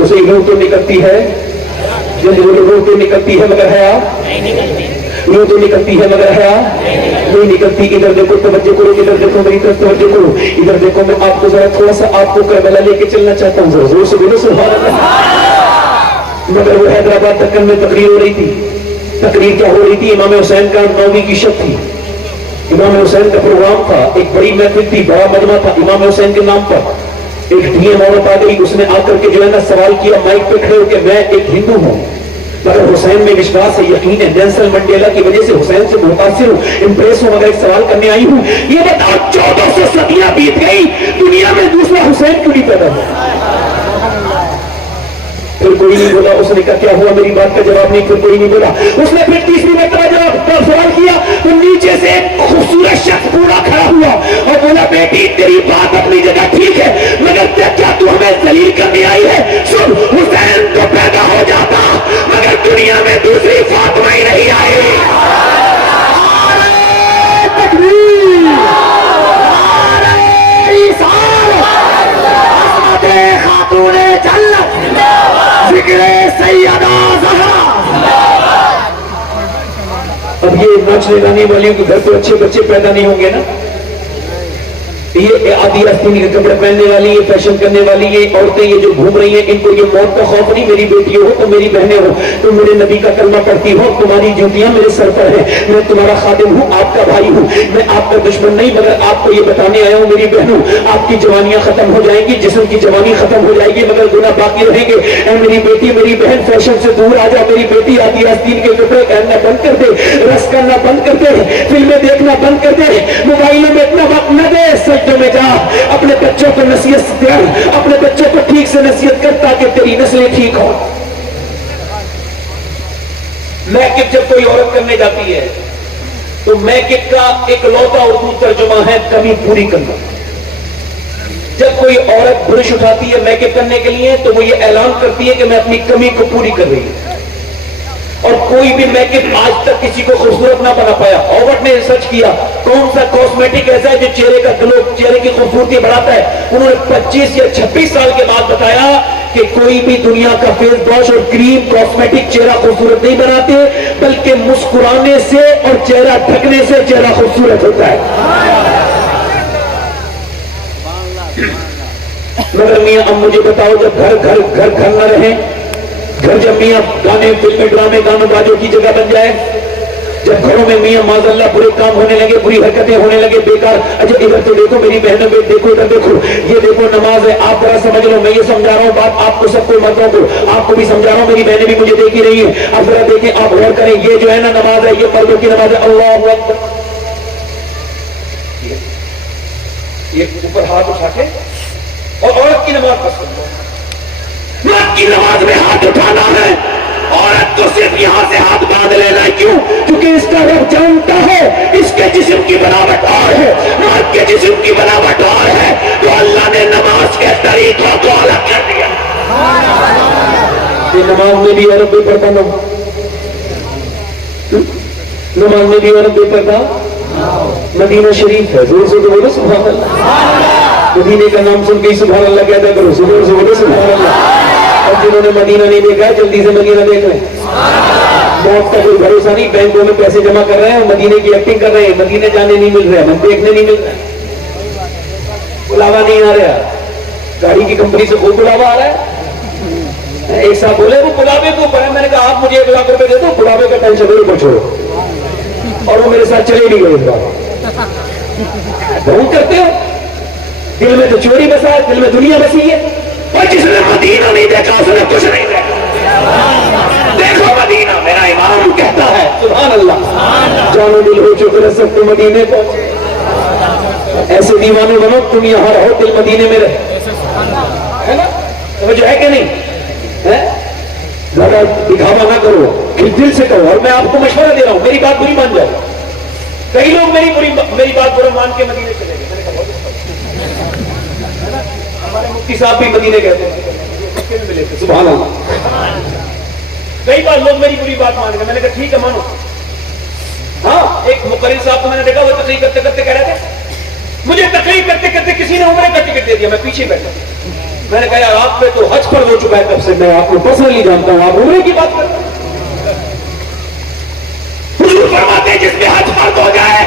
تو صحیح روح تو نکلتی ہے، روح تو نکلتی ہے مگر حیا روح تو نکلتی ہے مگر حیا نہیں نکلتی. ادھر دیکھو، توجہ کرو، ادھر دیکھو، میری طرف توجہ کرو، ادھر دیکھو. میں آپ کو ذرا تھوڑا سا آپ کو کربلا لے کے چلنا چاہتا ہوں، ذرا زور سے بولو سبحان اللہ. مگر وہ حیدرآباد دکن میں تقریر ہو رہی تھی. تقریر کیا ہو رہی تھی؟ امام حسین کا 9ویں کی شب تھی. امام حسین کا پروگرام تھا، ایک بڑی محفل تھی، بڑا مجمع تھا امام حسین کے نام پر. ایک ڈی ایم عورت آ گئی، اس نے آ کر کے جو ہے نا سوال کیا مائک پہ کھڑے ہو کہ میں ایک ہندو ہوں مگر حسین میں وشواس ہے، یقین ہے، نیلسن منڈیلا کی وجہ سے حسین سے متاثر ہوں، امپریس ہوں، مگر ایک سوال کرنے آئی ہوں. یہ بتاؤ 1400 صدیاں بیت گئی، دنیا میں دوسرا حسین کیوں نہیں پیدا ہوا؟ پھر کوئی نہیں بولا. اس نے کہا کیا ہوا؟ میری بات کا جواب نہیں. پھر کوئی نہیں بولا. اس نے پھر تیسری مرتبہ جب سوال کیا تو نیچے سے ایک خوبصورت شخص پورا کھڑا ہوا اور بولا بیٹی تیری بات اپنی جگہ ٹھیک ہے مگر کیا تو ہمیں ذلیل کرنے آئی ہے؟ سن، حسین تو پیدا ہو جاتا مگر دنیا میں دوسری فاطمہ ہی نہیں آئی. تکبیر، خاتون جنت، ذکر سیدہ زہرا. اب یہ ناچنے گانے والیوں کے گھر تو اچھے بچے پیدا نہیں ہوں گے نا. یہ آدھی آستین کے کپڑے پہننے والی، یہ فیشن کرنے والی یہ عورتیں یہ جو گھوم رہی ہیں، ان کو یہ موت کا خوف نہیں. میری بیٹی ہو تو میری بہنیں ہو، تم میرے نبی کا کلمہ پڑھتی ہو، تمہاری جوتیاں میرے سر پر ہیں، میں تمہارا خادم ہوں، آپ کا بھائی ہوں، میں آپ کا دشمن نہیں مگر آپ کو یہ بتانے آیا ہوں میری بہنوں آپ کی جوانیاں ختم ہو جائیں گی، جسم کی جوانی ختم ہو جائے گی مگر گناہ باقی رہیں گے. اے میری بیٹی، میری بہن، فیشن سے دور آ جا. میری بیٹی آدھی آستین کے کپڑے پہننا بند کر دے، رس کرنا بند کر دے، فلمیں دیکھنا بند کر دے، موبائلوں میں اتنا وقت نہ دے، سجدوں میں جا. اپنے بچوں کو نصیحت دے، اپنے بچوں کو ٹھیک سے نصیحت کر تاکہ تیری نسلیں ٹھیک ہو. میک اپ جب کوئی عورت کرنے جاتی ہے تو میک اپ کا ایک لوتا اردو ترجمہ ہے کمی پوری کرنا. جب کوئی عورت برش اٹھاتی ہے میک اپ کرنے کے لیے تو وہ یہ اعلان کرتی ہے کہ میں اپنی کمی کو پوری کر رہی ہوں. اور کوئی بھی میک اپ آج تک کسی کو خوبصورت نہ بنا پایا. ہارورڈ نے ریسرچ کیا کون سا کاسمیٹک ایسا ہے جو چہرے کا گلو، چہرے کی خوبصورتی بڑھاتا ہے. انہوں نے 25 یا 26 سال کے بعد بتایا کہ کوئی بھی دنیا کا فیس واش اور کریم کاسمیٹک چہرہ خوبصورت نہیں بناتے بلکہ مسکرانے سے اور چہرہ ڈھکنے سے چہرہ خوبصورت ہوتا ہے. مگر میاں اب مجھے بتاؤ، جب گھر نہ رہے، گھر جب میاں گانے، فلمیں، ڈرامے، گانوں بازوں کی جگہ بن جائے، جب گھروں میں میاں معاذ اللہ برے کام ہونے لگے، بری حرکتیں ہونے لگے، بیکار. اچھا ادھر تو دیکھو میری بہنوں میں، دیکھو ادھر دیکھو، یہ دیکھو نماز ہے. آپ ذرا سمجھ لو، میں یہ سمجھا رہا ہوں بات آپ کو، سب کو، مردوں کو، آپ کو بھی سمجھا رہا ہوں، میری بہنیں بھی مجھے دیکھ ہی رہی ہیں. اب ذرا دیکھیں، آپ غور کریں، یہ جو ہے نا نماز ہے، یہ مردوں کی نماز ہے. اللہ اکبر، یہ اوپر ہاتھ اٹھا کے، اور عورت کی نماز پسند ہے. مرد کی نماز میں ہاتھ اٹھانا ہے، عورت تو صرف یہاں سے ہاتھ باندھ لینا ہے. کیوں؟ کیونکہ اس کا رب جانتا ہے اس کے جسم کی بناوٹ اور ہے، مرد کے جسم کی بناوٹ اور ہے، تو اللہ نے نماز کے طریقوں کو الگ کر دیا. یہ نماز میں بھی عورت بے پردہ نہ ہو، نماز میں بھی عورت بے پردہ. مدینہ شریف ہے، زور سے تو بولو سبحان اللہ. مدینے کا نام سن کے ہی سبحان اللہ کہتا کرو، زور سے بولو سبحان اللہ. اور جنہوں نے مدینہ نہیں دیکھا ہے جلدی سے مدینہ دیکھ لیں. موت کا کوئی بھروسہ نہیں، بینکوں میں پیسے جمع کر رہے ہیں، مدینے کی ایکٹنگ کر رہے ہیں، مدینے جانے نہیں مل رہے ہیں، دیکھنے نہیں مل رہا ہے، بلاوا نہیں آ رہا. گاڑی کی کمپنی سے خوب بلاوا آ رہا ہے. ایک صاحب بولے وہ بلاوے کو اوپر ہے. میں نے کہا آپ مجھے 1 لاکھ روپے دے دو، بلاوے کا ٹینشن ضرور چھوڑو. اور وہ میرے ساتھ چلے نہیں گئے اس بار. بہت کرتے ہو، دل میں تو چوری بسا ہے، دل میں دنیا بسی ہے. اور جس نے مدینہ نہیں دیکھا اس نے کچھ نہیں دیکھا. دیکھو مدینہ، میرا امام کہتا ہے سبحان اللہ، جانو دل ہو چکے سب تم مدینے پہنچے. ایسے دیوانے بنو تم یہاں رہو، دل مدینے میں رہے، ہے نا؟ سمجھ ہے کہ نہیں؟ زیادہ دکھاوا نہ کرو، دل سے کرو. اور میں آپ کو مشورہ دے رہا ہوں، میری بات بری مان جاؤ. کئی لوگ میری بات برا مان کے مدینے چلے گئے. میں نے کہا ہمارے مفتی صاحب بھی مدینے گئے تھے، سبحان اللہ. کئی بار لوگ میری بری بات مان گئے. میں نے کہا ٹھیک ہے مانو. ہاں ایک مقرر صاحب کو میں نے دیکھا وہ تقریر کرتے کرتے کہہ رہے تھے مجھے تقریر کرتے کرتے کسی نے عمرے کا ٹکٹ دے دیا، میں پیچھے بیٹھا. میں نے کہا یار آپ پہ تو حج فرض ہو چکا ہے تب سے، میں آپ کو پرسنلی جانتا ہوں، آپ عمرے کی بات کرتے ہیں۔ حضور فرماتے ہیں جس پہ حج فرض ہو جائے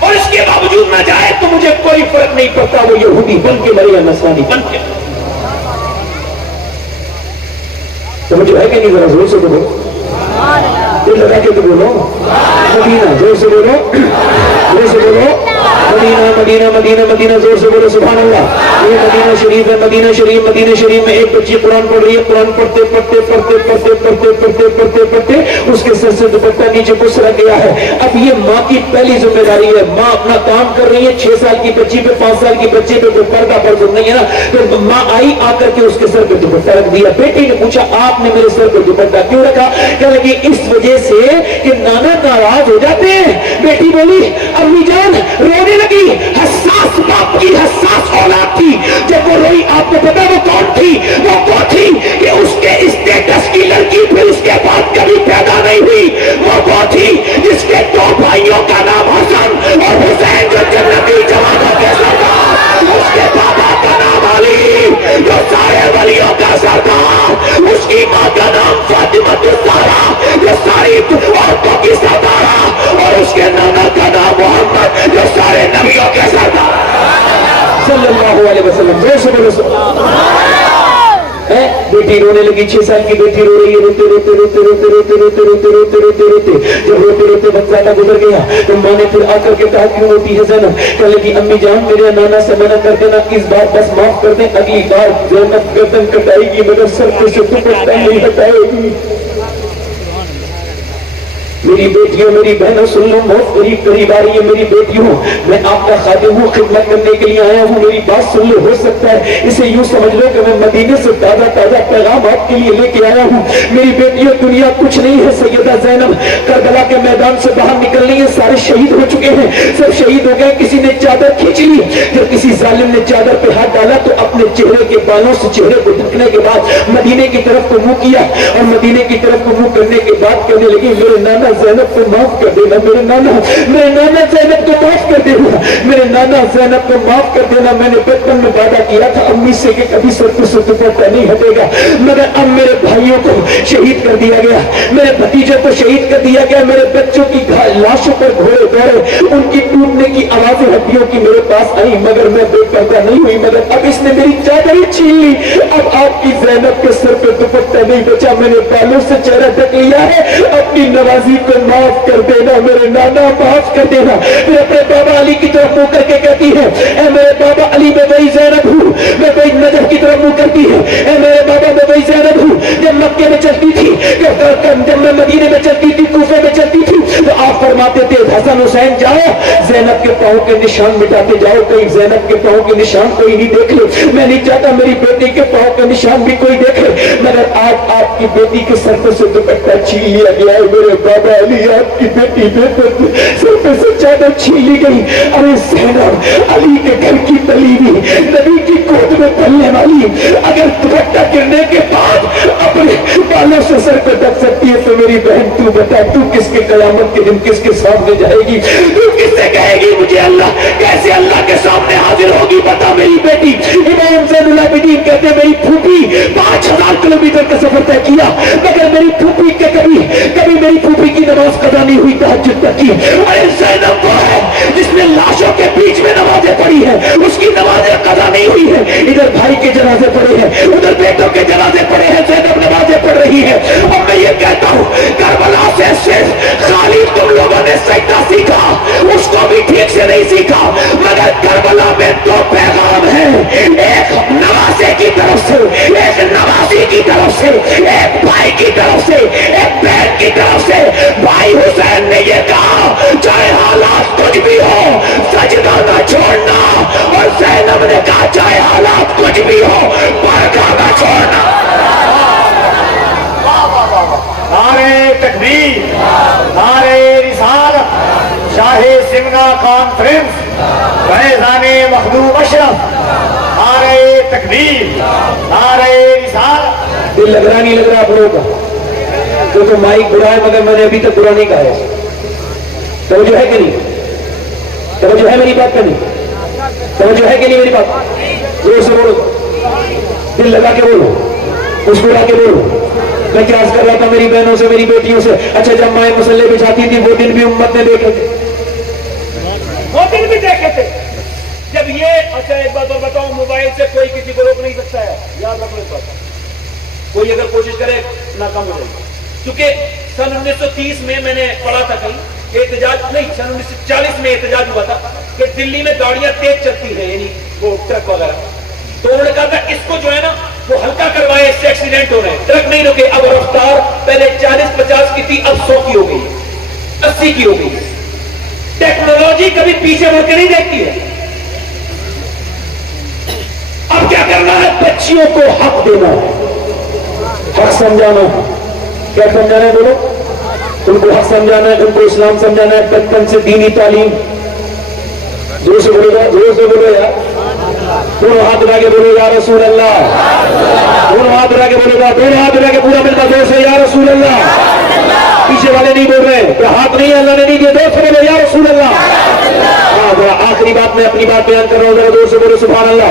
اور اس کے باوجود نہ جائے تو مجھے کوئی فرق نہیں پڑتا وہ یہودی بن کے مرے یا نصرانی بن کے۔ توجہ ہے کہ نہیں؟ ذرا زور سے بولو، دل لگا کے تو بولو، مدینہ زور سے بولو، زور سے بولو، مدینہ مدینہ مدینہ مدینہ، زور سے بولو سبحان اللہ۔ یہ مدینہ شریف ہے، مدینہ شریف، مدینہ شریف میں ایک بچی قرآن پڑھ رہی ہے، قرآن پڑھتے پڑھتے پڑھتے پڑھتے پڑھتے پڑھتے پڑھتے پڑھتے اس کے سر سے دوپٹہ نیچے گسرا گیا ہے۔ اب یہ ماں کی پہلی ذمہ داری ہے، ماں اپنا کام کر رہی ہے، 6 سال کی بچی پہ 5 سال کی بچے پہ کوئی پردہ فرض نہیں ہے نا، تو ماں آئی آ کر کے اس کے سر پہ دوپٹہ رکھ دیا۔ بیٹی نے پوچھا آپ نے میرے سر پہ دوپٹہ کیوں رکھا؟ کہنے لگی اس وجہ سے کہ نانا ناراض ہو جاتے ہیں۔ بیٹی بولی امی جان، رونے لگی، حساس باپ کی حساس اولاد تھی، جب وہ روئی آپ کو پتا وہ کون تھی؟ وہ تھی کہ اس کے اسٹیٹس کی لڑکی پھر اس کے بعد کبھی پیدا نہیں ہوئی، وہ تھی جس کے 2 بھائیوں کا نام حسن اور حسین جو جنتی جوانوں کے سردار، اس کے بابا کا نام علی جو سارے ولیوں کا سردار، اس کی ماں کا نام فاطمہ الزہرا جو ساری عورتوں کی سردارہ، اور اس کے نانا کا نام محمد جو سارے نبیوں کے سردار صلی اللہ علیہ وسلم۔ بیٹی رونے لگی، 6 سال کی بیٹی رو رہی ہے، روتے روتے روتے روتے روتے روتے روتے روتے روتے روتے جب روتے روتے وقت زیادہ گزر گیا تو ماں نے پھر آ کر کے کہا کیوں ہوتی ہے زینب؟ کہنے لگی امی جان میرے نانا سے منع کر دینا، اس بار بس معاف کر دیں، اگلی بار زینب گردن کٹائے گی مگر سر پہ سے دوپٹہ نہیں ہٹائے گی۔ میری بیٹیوں میری بہنوں سن لو، بہت قریب قریب آ رہی ہے میری بیٹیوں، میں آپ کا خادم ہوں، خدمت کرنے کے لیے آیا ہوں، میری بات سن لو، ہو سکتا ہے اسے یوں سمجھ لو کہ میں مدینے سے تازہ تازہ پیغام آپ کے لیے لے کے آیا ہوں۔ میری بیٹیوں دنیا کچھ نہیں ہے، سیدہ زینب کربلا کے میدان سے باہر نکل رہی ہے، سارے شہید ہو چکے ہیں، سب شہید ہو گئے، کسی نے چادر کھینچ لی، جب کسی ظالم نے چادر پہ ہاتھ ڈالا تو اپنے چہرے کے بالوں سے چہرے کو ڈھکنے کے بعد مدینے کی طرف کو منہ کیا، اور مدینے کی طرف کو منہ کرنے کے بعد کہنے لگی میرے نانا زینب کو معاف کر دینا، میرے نانا زینب کو معاف کر دینا، میرے نانا زینب کو معاف کر دینا۔ میں نے بچپن میں وعدہ کیا تھا امی سے کہ کبھی سر پہ سے دوپٹہ نہیں ہٹے گا، مگر اب میرے بھائیوں کو شہید کر دیا گیا، میرے بھتیجوں کو شہید کر دیا گیا، میرے بچوں کی لاشوں پر گھوڑے دوڑے، ان کی ٹوٹنے کی آوازیں ہڈیوں کی میرے پاس آئی، مگر میں بے پردہ نہیں ہوئی، مگر اب اس نے میری چادر ہی چھین لی، اب آپ کی زینب کے سر پہ دوپٹہ نہیں بچا، میں نے بالوں سے چہرہ ڈھک لیا ہے، اپنی نوازی کو معاف کر دینا، میرے نانا معاف کر دینا۔ پھر اپنے بابا علی کی طرف منہ کر کے کہتی ہے اے میرے بابا علی میں وہی زینب ہوں، میں وہی نجف کی طرف منہ کرتی ہے، اے میرے بابا میں وہی زینب ہوں جب مکے میں چلتی تھی، جب میں مدینے میں چلتی تھی، کوفے میں چلتی تھی، تو آپ فرماتے تھے حسن حسین جاؤ زینب کے پاؤں کے نشان مٹاتے جاؤ، کہیں زینب کے پاؤں کے نشان کوئی نہیں دیکھ لے، میں نہیں چاہتا میری بیٹی کے پاؤں کے نشان بھی کوئی دیکھے، مگر آج آپ کی بیٹی کے سر پہ سے دوپٹہ چھین لیا گیا ہے، میرے بابا علی آپ کی بیٹی سر پہ سے چادر چھین لی گئی۔ ارے زینب علی کے گھر کی پلی ہوئی، نبی کی گود میں پلنے والی، اگر دوپٹہ گرنے کے بعد اپنے بالوں سے سر کو ڈھک سکتی ہے تو میری بہن تو بتا تو کس کے قیامت کے دن کس کے سامنے جائے گی؟ تو کس سے کہے گی مجھے اللہ کیسے اللہ کے سامنے حاضر ہوگی؟ بتا میری بیٹی۔ امام زین العابدین کہتے میری پھوپھی 5000 کلومیٹر کا سفر طے کیا، مگر میری پھوپھی کے کبھی میری پھوپھی کی نماز قضا نہیں ہوئی تہجد تک کی۔ ارے زینب وہ ہے جس نے لاشوں کے بیچ میں نمازیں پڑھی ہیں، اس کی نمازیں قضا نہیں ہوئی ہے، ادھر بھائی کے جنازے پڑے ہیں، ادھر بیٹوں کے جنازے پڑے ہیں، زینب نمازیں پڑھ رہی ہے۔ اور میں یہ کہتا ہوں کربلا سے صرف خالی تم لوگوں نے سجدہ سیکھا، اس کو بھی ٹھیک سے نہیں سیکھا، مگر کربلا میں 2 پیغام ہیں، ایک نواسے کی طرف سے، ایک نوازی کی طرف سے، ایک بھائی کی طرف سے، ایک بہن کی طرف سے۔ بھائی حسین نے یہ کہا چاہے حالات کچھ بھی ہو سجدہ نہ چھوڑنا، اور زینب نے کہا چاہے حالات کچھ بھی ہو پردہ نہ چھوڑنا۔ نعرے تکبیر، نعرے رسالت، شاہ سمنا کانفرنس، فیضان مخدوم اشرف، نعرے تکبیر، نعرے رسالت۔ دل لگ رہا نہیں لگ رہا آپ لوگوں کا؟ تو مائک برا ہے مگر میں نے ابھی تک برا نہیں کہا ہے، توجہ ہے کہ نہیں؟ توجہ ہے میری بات کا نہیں؟ توجہ ہے کہ نہیں میری بات؟ زور سے بولو۔ دل لگا کے بولو, مسکرا کے بولو. میں کیا عرض کر رہا تھا میری بہنوں سے, میری بیٹیوں سے, اچھا جب مائیں مسلح بچھاتی تھی وہ دن بھی امت نے دیکھے تھے, وہ دن بھی دیکھے تھے جب یہ. اچھا ایک بات اور بتاؤں, موبائل سے کوئی کسی کو روک نہیں سکتا ہے, یاد رکھو اس بات. کوئی اگر کوشش کرے ناکام ہو جائے گا. کیونکہ سن 1930 میں نے پڑھا تھا کہیں احتجاج نہیں, سن 1940 میں احتجاج ہوا تھا کہ دلی میں گاڑیاں تیز چلتی ہیں, یعنی وہ ٹرک وغیرہ. تو انہوں نے کہا تھا اس کو جو ہے نا وہ ہلکا کروائے, اس سے ایکسیڈنٹ ہو رہے ہیں. ٹرک نہیں روکے. اب رفتار پہلے 40-50 کی تھی, اب 100 کی ہو گئی, 80 کی ہو گئی. ٹیکنالوجی کبھی پیچھے مڑ کے نہیں دیکھتی ہے. اب کیا کرنا ہے, بچیوں کو حق دینا ہے, حق سمجھانا ہے. کیا سمجھانا ہے بولو, ان کو حق سمجھانا ہے, ان کو اسلام سمجھانا ہے, بچپن سے دینی تعلیم. زور سے بولو گا, زور سے بولو یار, دونوں ہاتھ اٹھا کے بولو یا رسول اللہ, دونوں ہاتھ اٹھا کے بولو گا, دونوں ہاتھ اٹھا کے پورا ملتا زور سے یا رسول اللہ. پیچھے والے نہیں بول رہے, کیا ہاتھ نہیں ہے اللہ نے نہیں دیا, دور سے بولو یا رسول اللہ. آخری بات میں اپنی بات بیان کر رہا ہوں, ذرا دور سے بولو سبحان اللہ.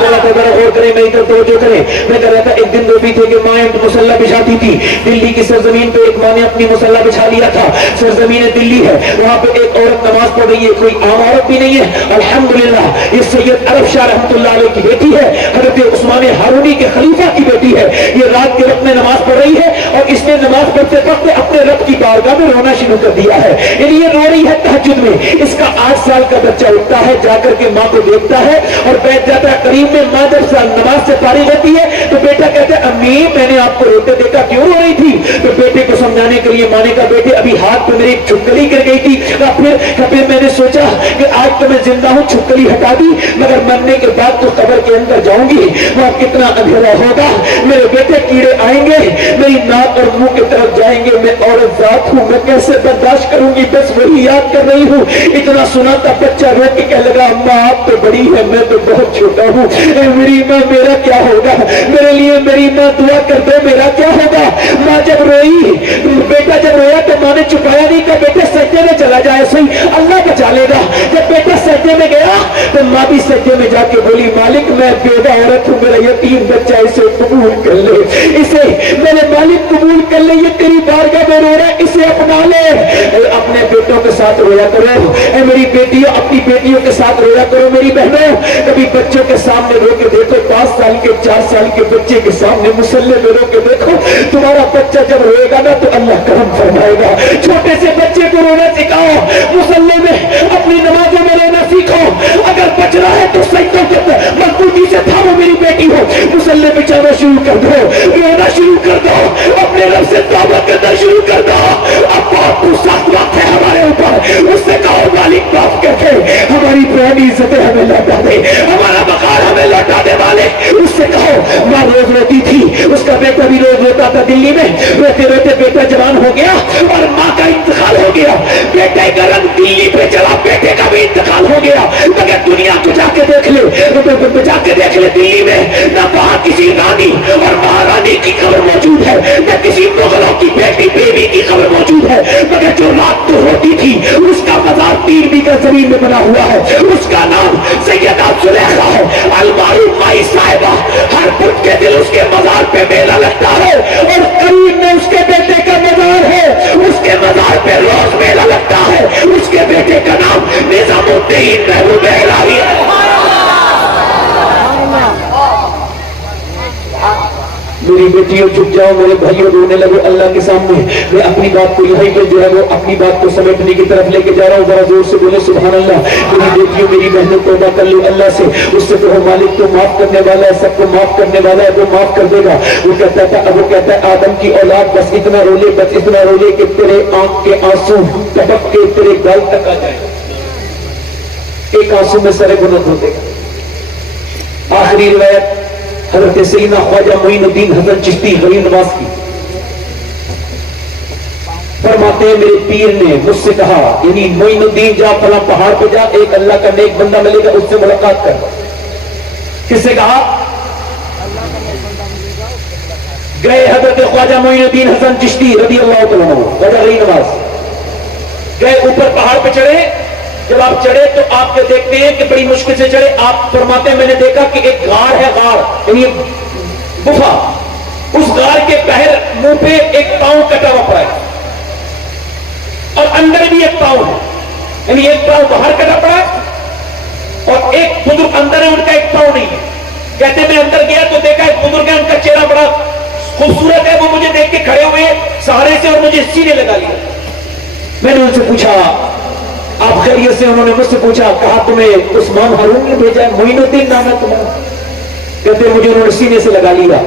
ذرا غور کریں, میری طرف توجہ کریں. میں کہہ رہا تھا ایک دن بھی تھے کہ مائیں مسلح بچھاتی تھی. دلی کی سرزمین پہ ایک ماں نے اپنی مسلح بچھا لیا تھا. سرزمین دلی ہے, وہاں پہ ایک عورت نماز پڑھ رہی ہے, کوئی عام عورت بھی نہیں ہے. الحمدللہ یہ سید عرب شاہ رحمۃ اللہ علیہ کی بیٹی ہے, حضرت عثمان ہارونی کے خلیفہ کی بیٹی ہے. یہ رات کے وقت میں نماز پڑھ رہی ہے اور اس نے نماز پڑھتے وقت اپنے رب کی بارگاہ میں رونا شروع کر دیا ہے. یعنی یہ رو رہی ہے تہجد میں. اس کا 8 سال کا بچہ اٹھتا ہے, جا کر کے ماں کو دیکھتا ہے اور بیٹھ جاتا ہے قریب میں. ماں جب نماز سے فارغ ہوتی ہے تو بیٹا کہتا ہے امی میں نے آپ کو روتے دیکھا, کیوں رو رہی تھی؟ تو بیٹے کو سمجھانے کے لیے ماں نے کہا بیٹے ابھی ہاتھ پہ میری چھپکلی گر گئی تھی, پھر میں نے سوچا کہ آج تو میں زندہ ہوں, چھپکلی ہٹا دی, مگر مرنے کے بعد تو قبر کے اندر جاؤں گی, وہاں کتنا اندھیرا ہوگا, میرے بیٹے کیڑے آئیں گے, میری ناک اور منہ کی طرف جائیں گے, میں عورت ذات ہوں, میں کیسے برداشت کروں گی؟ بس وہی یاد کر رہی ہوں. اتنا سنا تھا بچہ رو کے کہنے لگا اماں آپ تو بڑی ہے, میں تو بہت چھوٹا ہوں, اے میری ماں میرا کیا ہوگا, میرے لیے میری ماں دعا کر دے, میرا کیا ہوگا. ماں جب روئی, بیٹا جب رویا تو ماں نے چھپایا نہیں, کہ بیٹے سجدے میں چلا جائے, صحیح اللہ بچا لے گا. جب بیٹا سجدے میں گیا تو ماں بھی سجدے میں جا کے بولی مالک میں بیوہ عورت ہوں, میرا یتیم بچہ, اسے قبول کر لے, اسے میرے مالک قبول کر لے, یہ تیری بارگاہ میں رو رہا ہے, اسے اپنا لے. اپنے بیٹوں کے ساتھ رویا کرو, اے میری بیٹیوں اپنی بیٹیوں کے ساتھ رویا کرو. میری بہنوں کبھی بچوں کے سامنے رو کے دیکھو, 5 سال کے 4 سال کے بچے کے سامنے مسلح میں رو کے دیکھو, تمہارا بچہ جب روئے گا نا تو اللہ کرم فرمائے گا. چھوٹے سے بچے کو رونا سکھاؤ, مسلح میں اپنی نمازوں میں رونا سیکھو. اگر بچ رہا ہے تو سجدوں کے مضبوطی سے تھامو, میری بیٹی ہو, مسلح بچانا شروع کر دو, رونا شروع کر دو, اپنے رب سے توبہ کرنا شروع کر دو. اب بہت سخت وقت ہے ہمارے اوپر, اس سے کہو مالک معاف کر کے ہماری پرانی عزتیں ہمیں لوٹا دے, ہمارا وقار ہمیں لوٹا دے مالک. اس سے کہو ماں روز روتی تھی, اس کا بیٹا بھی روز روتا تھا دلی میں, روتے روتے بیٹا جوان ہو گیا اور ماں کا انتقال ہو گیا. بیٹے کا رنگ دلی پہ چلا, بیٹے کا بھی انتقال ہو گیا. مگر دنیا کو جا کے دیکھ لے, جا کے دیکھ لے دلی میں نہ وہاں کسی رانی اور مہارانی کی خبر موجود ہے, نہ کسی مغلوں کی بیٹی بیوی کی خبر موجود ہے. مگر جو رات تو ہوتی تھی اس کا مزار 3 بیگھہ زمین میں بنا ہوا ہے, اس کا نام سیدہ زلیخا ہے, المعروف مائی صاحبہ. ہر بدھ کے دل اس کے مزار پہ میلہ لگتا ہے, اور قریب میں اس کے بیٹے کا مزار ہے, اس کے مزار پہ روز میلہ لگتا ہے. اس کے بیٹے کا نام نظام الدین محمود الہی ہے. میری بیٹیوں چپ جاؤ, میرے بھائیوں رونے لگو اللہ کے سامنے. میں اپنی بات کو یہیں پہ جو ہے وہ اپنی بات کو سمیٹنے کی طرف لے کے جا رہا ہوں. ذرا زور سے بولے سبحان اللہ. میری بیٹیوں میری بہنوں توبہ کر لو اللہ سے, اس سے کہو مالک تو معاف کرنے والا ہے, سب کو معاف کرنے والا ہے, وہ معاف کر دے گا. وہ کہتا تھا, اب وہ کہتا ہے آدم کی اولاد بس اتنا رو لے, بس اتنا رو لے کہ تیرے آنکھ کے آنسو ٹپک کے تیرے گال تک آ جائے, ایک آنسو میں سرے گناہ دھو دے گا. آخری روایت حضرت سیدنا خواجہ معین الدین حسن چشتی غریب نواز کی, فرماتے ہیں میرے پیر نے مجھ سے کہا, یعنی معین الدین جا فلاں پہاڑ پہ جا, ایک اللہ کا نیک بندہ ملے گا, اس سے ملاقات کر. کس سے کہا؟ گئے حضرت خواجہ معین الدین حسن چشتی رضی اللہ تعالیٰ عنہ, خواجہ غریب نواز گئے, اوپر پہاڑ پہ چڑھے, جب آپ چڑھے تو آپ کے دیکھتے ہیں کہ بڑی مشکل سے چڑھے. آپ فرماتے ہیں میں نے دیکھا کہ ایک غار ہے, غار یعنی گفا, اس غار کے باہر منہ پہ ایک پاؤں کٹا ہوا پڑا ہے اور اندر بھی ایک پاؤں ہے, یعنی ایک پاؤں باہر کٹا پڑا ہے اور ایک بزرگ اندر ہے, ان کا ایک پاؤں نہیں ہے. کہتے میں اندر گیا تو دیکھا ایک بزرگ ہے, ان کا چہرہ بڑا خوبصورت ہے, وہ مجھے دیکھ کے کھڑے ہوئے سہارے سے اور مجھے سینے لگا لیا. میں نے ان سے پوچھا آپ خیریت سے؟ انہوں نے مجھ سے پوچھا, کہا تمہیں عثمان ہارون نے بھیجا ہے, معین الدین نام ہے تمہارا؟ کہتے مجھے انہوں نے سینے سے لگا لیا.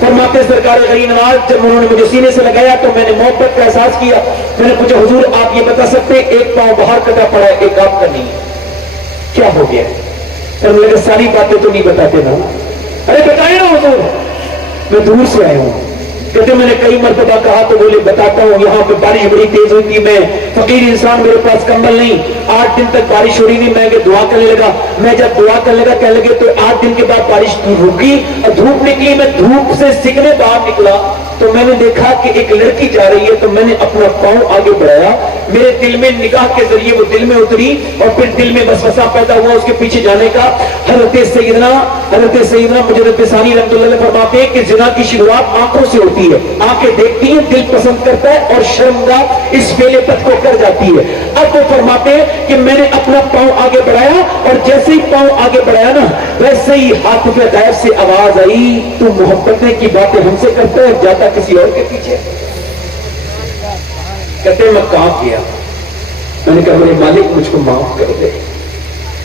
فرماتے سرکار غنی نواز جب انہوں نے مجھے سینے سے لگایا تو میں نے محبت کا احساس کیا. میں نے پوچھا حضور آپ یہ بتا سکتے ہیں ایک پاؤں باہر کٹا پڑا ہے ایک آپ کا نہیں, کیا ہو گیا؟ میرے ساری باتیں تو نہیں بتاتے نا. ارے بتائیں نا حضور, میں دور سے آیا ہوں. کہتے میں نے کئی مرتبہ کہا تو بولے بتاتا ہوں, یہاں پہ بارش بڑی تیز ہوتی ہے, میں فقیر انسان, میرے پاس کمبل نہیں, 8 دن تک بارش ہو رہی نہیں. میں دعا کرنے لگا, میں جب دعا کرنے لگا کہنے لگے تو 8 دن کے بعد بارش رکی اور دھوپ نکلی. میں دھوپ سے سکنے باہر نکلا تو میں نے دیکھا کہ ایک لڑکی جا رہی ہے, تو میں نے اپنا پاؤں آگے بڑھایا, میرے دل میں نگاہ کے ذریعے وہ دل میں اتری اور پھر دل میں وسوسہ پیدا ہوا اس کے پیچھے جانے کا. حضرت سیدنا مجدد ثانی رحمۃ اللہ علیہ فرماتے ہیں کہ زنا کی شروعات آنکھوں سے ہوتی ہے, آنکھیں دیکھتی ہیں, دل پسند کرتا ہے اور شرمگاہ اس فعل بد کو کر جاتی ہے. اب وہ فرماتے ہیں کہ میں نے اپنا پاؤں آگے بڑھایا اور جیسے ہی پاؤں آگے بڑھایا نا ویسے ہی ہاتھ پہ غیب سے آواز آئی, تو محبتیں کی باتیں ہم سے کرتا ہے, جاتا کسی اور کے پیچھے. کہتے ہیں میں کہاں گیا, میں نے کہا میرے مالک مجھ کو معاف کر دے,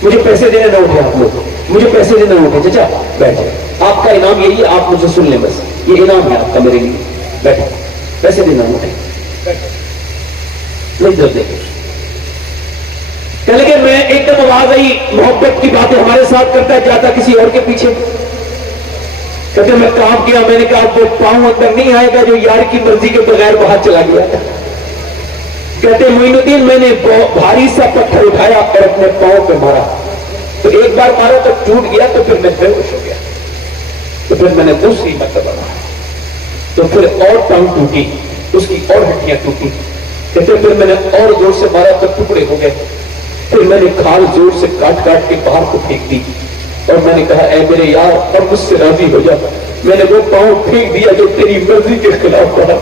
مجھے پیسے دینے نہ اٹھے آپ لوگ, مجھے پیسے دینا نہ اٹھے. چچا بیٹھے, آپ کا انعام یہی ہے, آپ مجھے سن لیں بس, یہ انعام ہے آپ کا میرے لیے. بیٹھے, پیسے دینا نہ اٹھے, نہیں ڈر دے. کہ میں ایک دم آواز آئی, محبت کی باتیں ہمارے ساتھ کرتا ہے, جاتا کسی اور کے پیچھے. کہتے میں کام کیا, میں نے کہا وہ پاؤں اندر نہیں آئے گا جو یار کی مرضی کے بغیر باہر چلا گیا. کہتے معین الدین میں نے بھاری سا پتھر اٹھایا اور اپنے پاؤں پہ مارا, تو ایک بار مارا تو ٹوٹ گیا, تو پھر میں بے ہوش ہو گیا, تو پھر میں نے دوسری مرتبہ مارا, تو پھر اور ٹانگ ٹوٹی, اس کی اور ہڈیاں ٹوٹی. کہتے پھر میں نے اور زور سے مارا تو ٹکڑے ہو گئے. پھر میں نے کھال زور سے کاٹ کاٹ کے باہر کو پھینک دی اور میں نے کہا اے میرے یار اور مجھ سے راضی ہو جا. میں نے وہ پاؤں پھینک دیا جو تیری مرضی کے خلاف پڑا.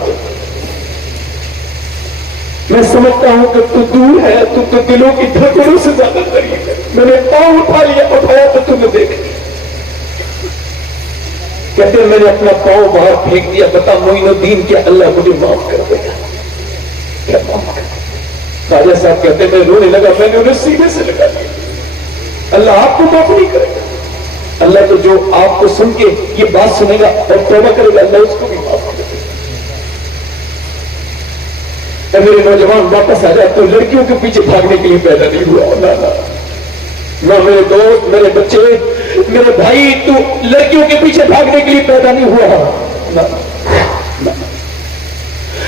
میں سمجھتا ہوں کہ تو دور ہے, تو دلوں کی دھڑکنوں سے زیادہ قریب ہے. میں نے پاؤں اٹھا لیا, اٹھایا تو تمہیں دیکھ لیا. کہتے ہیں میں نے اپنا پاؤں باہر پھینک دیا. بتا معین الدین کیا اللہ مجھے معاف کر دے گا؟ کیا معاف کر دے؟ خواجہ صاحب کہتے ہیں میں رونے لگا, میں نے انہیں سینے سے لگا دیا. اللہ آپ کو معاف نہیں کرے گا. اللہ تو جو آپ کو سن کے یہ بات سنے گا اور توبہ کرے گا, اللہ اس کو بھی معاف کرے گا. میرے نوجوان واپس آ جائے تو لڑکیوں کے پیچھے بھاگنے کے لیے پیدا نہیں ہوا. نہ میرے دوست, میرے بچے, میرے بھائی, تو لڑکیوں کے پیچھے بھاگنے کے لیے پیدا نہیں ہوا.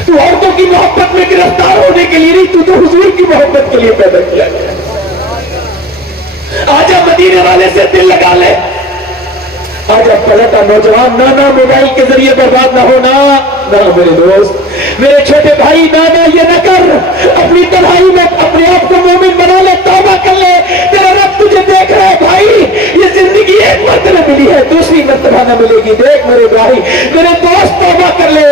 تو عورتوں کی محبت میں گرفتار ہونے کے لیے نہیں, تو حضور کی محبت کے لیے پیدا کیا گیا. آجا مدینے والے سے دل لگا لے. آجا پلٹا نوجوان, نانا موبائل کے ذریعے برباد نہ ہونا. نہ میرے دوست, میرے چھوٹے بھائی, نانا یہ نہ کر. اپنی تنہائی میں اپنے آپ کو مومن بنا لے, توبہ کر لے. تیرا رب تجھے دیکھ رہا ہے بھائی. یہ زندگی ایک مرتبہ ملی ہے, دوسری مرتبہ نہ ملے گی. دیکھ میرے بھائی, میرے دوست, توبہ کر لے.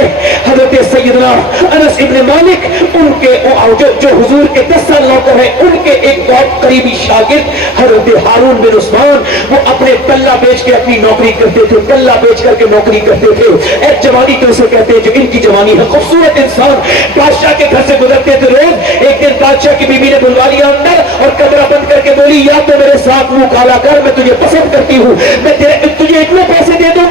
حضرت سیدنا انس ابن مالک, ان کے جو حضور کے 10 سال نوکر ہیں, ان کے ایک بہت قریبی شاگرد حضرت ہارون بن عثمان, وہ اپنے کلہ بیچ کے اپنی نوکری کرتے تھے, کلہ بیچ کر کے نوکری کرتے تھے. ایک جوانی تو اسے کہتے ہیں جو ان کی جوانی ہے. خوبصورت انسان, بادشاہ کے گھر سے گزرتے تھے روز. ایک دن بادشاہ کی بیوی نے بلوا لیا اندر اور کمرہ بند کر کے بولی یا تو میرے ساتھ منہ کالا کر, میں تجھے پسند کرتی ہوں, میں تجھے اتنے پیسے دے دوں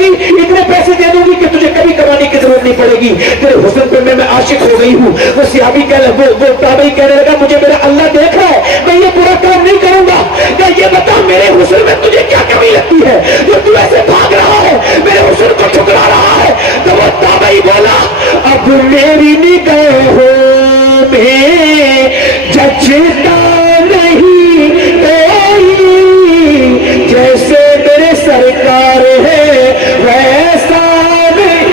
گی کہ تجھے کبھی کمانے کی ضرورت نہیں پڑے گی. تیرے حسن پہ میں عاشق ہو گئی ہوں. وہ صحابی وہ تابعی کہنے لگا مجھے میرا اللہ دیکھ رہا ہے, میں یہ برا کام نہیں کروں گا. کہ یہ بتا میرے حسن میں تجھے کیا کمی لگتی ہے جو تو ایسے بھاگ رہا ہے, میرے حسن کو ٹھکرا رہا ہے. تو وہ تابعی بولا اب میری نگاہوں میں جچتا نہیں کوئی, جیسے میرے سرکار ہے ویسا نہیں.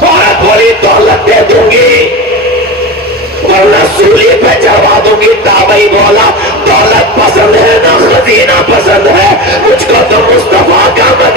عورت بولی دولت دے دوں گی,